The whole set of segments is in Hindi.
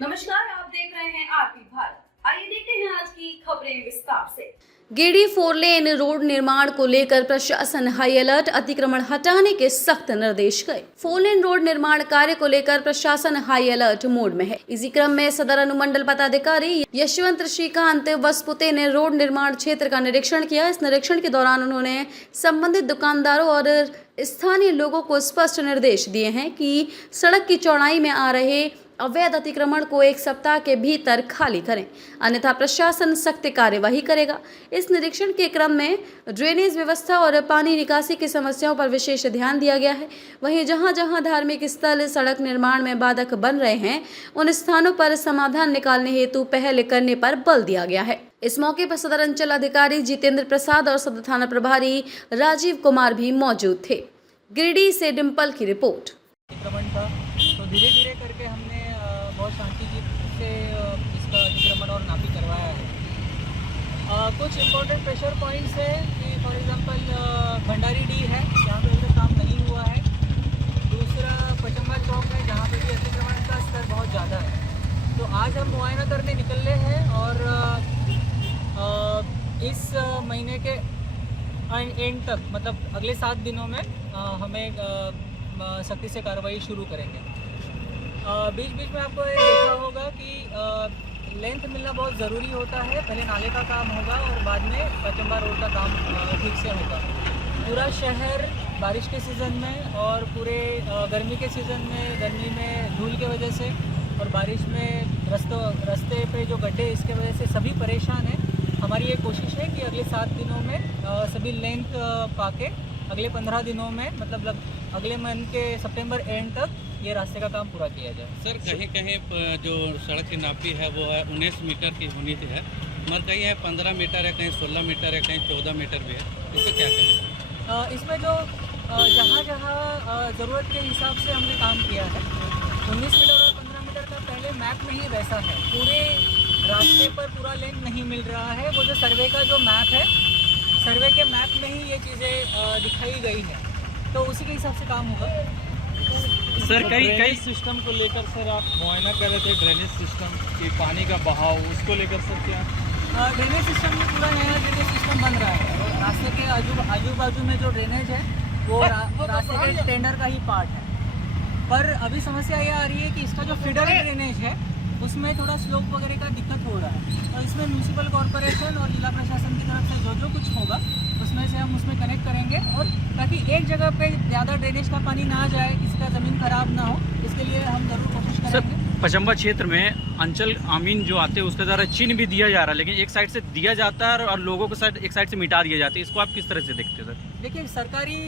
नमस्कार, आप देख रहे हैं आरपी भारत। आइए देखते हैं आज की खबरें विस्तार से। गिरिडीह 4 लेन रोड निर्माण को लेकर प्रशासन हाई अलर्ट, अतिक्रमण हटाने के सख्त निर्देश गए। 4 लेन रोड निर्माण कार्य को लेकर प्रशासन हाई अलर्ट मोड में है। इसी क्रम में सदर अनुमंडल पदाधिकारी यशवंत श्रीकांत वसपुते ने रोड निर्माण क्षेत्र का निरीक्षण किया। इस निरीक्षण के दौरान उन्होंने संबंधित दुकानदारों और स्थानीय लोगों को स्पष्ट निर्देश दिए हैं कि सड़क की चौड़ाई में आ रहे अवैध अतिक्रमण को 1 सप्ताह के भीतर खाली करें, अन्यथा प्रशासन सख्त कार्यवाही करेगा। इस निरीक्षण के क्रम में ड्रेनेज व्यवस्था और पानी निकासी की समस्याओं पर विशेष ध्यान दिया गया है। वहीं जहां जहां धार्मिक स्थल सड़क निर्माण में बाधक बन रहे हैं, उन स्थानों पर समाधान निकालने हेतु पहल करने पर बल दिया गया है। इस मौके पर सदर अंचल अधिकारी जितेंद्र प्रसाद और सदर थाना प्रभारी राजीव कुमार भी मौजूद थे। गिरिडीह से डिम्पल की रिपोर्ट। अतिक्रमण था तो धीरे धीरे करके हमने बहुत शांति से इसका अतिक्रमण और नापी करवाया है। कुछ इम्पोर्टेंट प्रेशर पॉइंट्स है कि फॉर एग्जांपल भंडारी डी है जहाँ पे अभी काम नहीं हुआ है। दूसरा पचम्बा चौक है जहाँ पे भी अतिक्रमण का स्तर बहुत ज़्यादा है। तो आज हम मुआयना करने निकले हैं और इस महीने के एंड तक मतलब अगले 7 दिनों में हमें सख्ती से कार्रवाई शुरू करेंगे। बीच बीच में आपको ये देखा होगा कि लेंथ मिलना बहुत ज़रूरी होता है। पहले नाले का काम होगा और बाद में पचम्बा रोड का काम ठीक से होगा। पूरा शहर बारिश के सीज़न में और पूरे गर्मी के सीज़न में गर्मी में धूल के वजह से और बारिश में रास्ते पे जो गड्ढे इसके वजह से सभी परेशान हैं। हमारी ये कोशिश है कि अगले 7 दिनों में सभी लेंथ पाके अगले 15 दिनों में मतलब अगले मंथ के सितंबर एंड तक ये रास्ते का काम पूरा किया जाए। सर कहीं कहीं जो सड़क की नापी है वो है 19 मीटर की होनी है, मगर कहीं है 15 मीटर है, कहीं 16 मीटर है, कहीं 14 मीटर भी है। इसको क्या करें? इसमें जो जहाँ जहाँ ज़रूरत के हिसाब से हमने काम किया है 19 मीटर और 15 मीटर का पहले मैप में ही वैसा है। पूरे रास्ते पर पूरा लेन नहीं मिल रहा है। वो जो सर्वे का जो मैप है, सर्वे के मैप में ही ये चीज़ें दिखाई गई है, तो उसी के हिसाब से काम होगा। सर कई सिस्टम को लेकर सर आप मुआयना कर रहे थे, ड्रेनेज सिस्टम की पानी का बहाव, उसको लेकर सर क्या? ड्रेनेज सिस्टम में पूरा नया ड्रेनेज सिस्टम बन रहा है और रास्ते के आजू बाजू में जो ड्रेनेज है वो रास्ते के टेंडर का ही पार्ट है। पर अभी समस्या ये आ रही है कि इसका जो फीडर ड्रेनेज है उसमें थोड़ा स्लोप वगैरह का दिक्कत हो रहा है। और इसमें म्यूनसिपल कॉरपोरेशन और जिला प्रशासन की तरफ से जो कुछ होगा उसमें से हम उसमें कनेक्ट करेंगे और ताकि एक जगह पे ज़्यादा ड्रेनेज का पानी ना जाए, किसी का ज़मीन खराब ना हो, इसके लिए हम ज़रूर कोशिश करेंगे। पचम्बा क्षेत्र में अंचल आमीन जो आते हैं उसके द्वारा चिन्ह भी दिया जा रहा है, लेकिन एक साइड से दिया जाता है और लोगों को एक साइड से मिटा दिया जाता है। इसको आप किस तरह से देखते हैं सर? देखिए, सरकारी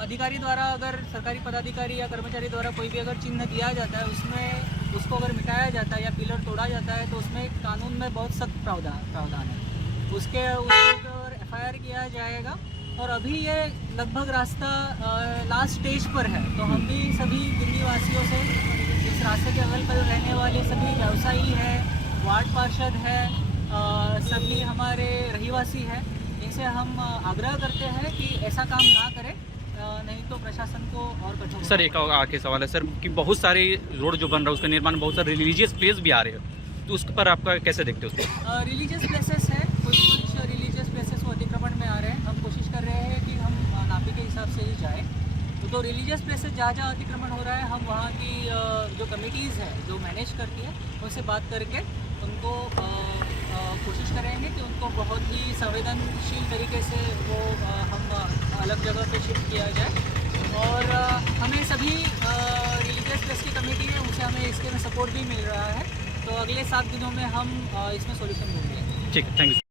अधिकारी द्वारा अगर सरकारी पदाधिकारी या कर्मचारी द्वारा कोई भी अगर चिन्ह दिया जाता है उसमें उसको अगर मिटाया जाता है या पिलर तोड़ा जाता है तो उसमें कानून में बहुत सख्त प्रावधान है। उसके ऊपर FIR किया जाएगा। और अभी ये लगभग रास्ता लास्ट स्टेज पर है, तो हम भी सभी दिल्ली वासियों से इस रास्ते के अगल बगल रहने वाले सभी व्यवसायी हैं, वार्ड पार्षद हैं, सभी हमारे रहीवासी हैं, इनसे हम आग्रह करते हैं कि ऐसा काम ना करें, नहीं तो प्रशासन को और कठोर। सर एक आखिरी सवाल है सर कि बहुत सारे रोड जो बन रहा है उसका निर्माण बहुत सारे रिलीजियस प्लेस भी आ रहे हैं, तो उस पर आपका कैसे देखते हो उसको? रिलीजियस प्लेसेस है, कुछ रिलीजियस प्लेसेस वो अतिक्रमण में आ रहे हैं। हम कोशिश कर रहे हैं कि हम नापी के हिसाब से ही जाएँ। तो रिलीजियस प्लेसेस जहाँ जहाँ अतिक्रमण हो रहा है हम वहाँ की जो कमिटीज़ है जो मैनेज करती है उनसे बात करके उनको कोशिश करेंगे कि उनको बहुत ही संवेदनशील तरीके से वो हम अलग जगह पे शिफ्ट किया जाए। और हमें सभी रिलीजियस प्लेस की कमेटी है उनसे हमें इसके में सपोर्ट भी मिल रहा है। तो अगले 7 दिनों में हम इसमें सॉल्यूशन ढूंढेंगे। ठीक है, थैंक यू।